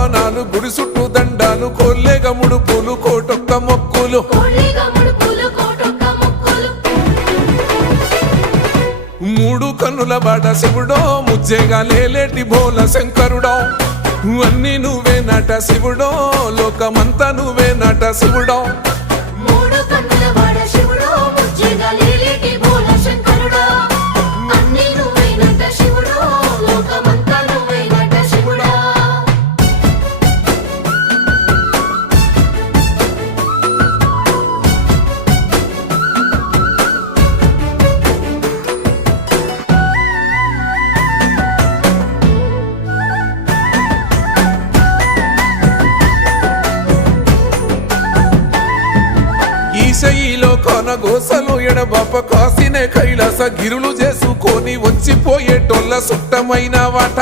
బాణాలు గుడి చుట్టూ దండాలు కోల్లేగా ముడుపులు కోటొక్క మొక్కులు మూడు కన్నుల బాట శివుడో ముజ్జేగా లేలేటి బోల శంకరుడో అన్నీ నువ్వే నట శివుడో లోకమంతా నువ్వే నట శివుడో ఈశయిలో కొనగోసలు ఎడబాప కాసినే కైలాస గిరులు చేసుకొని వచ్చిపోయేటోళ్ళ సుట్టమైన వాట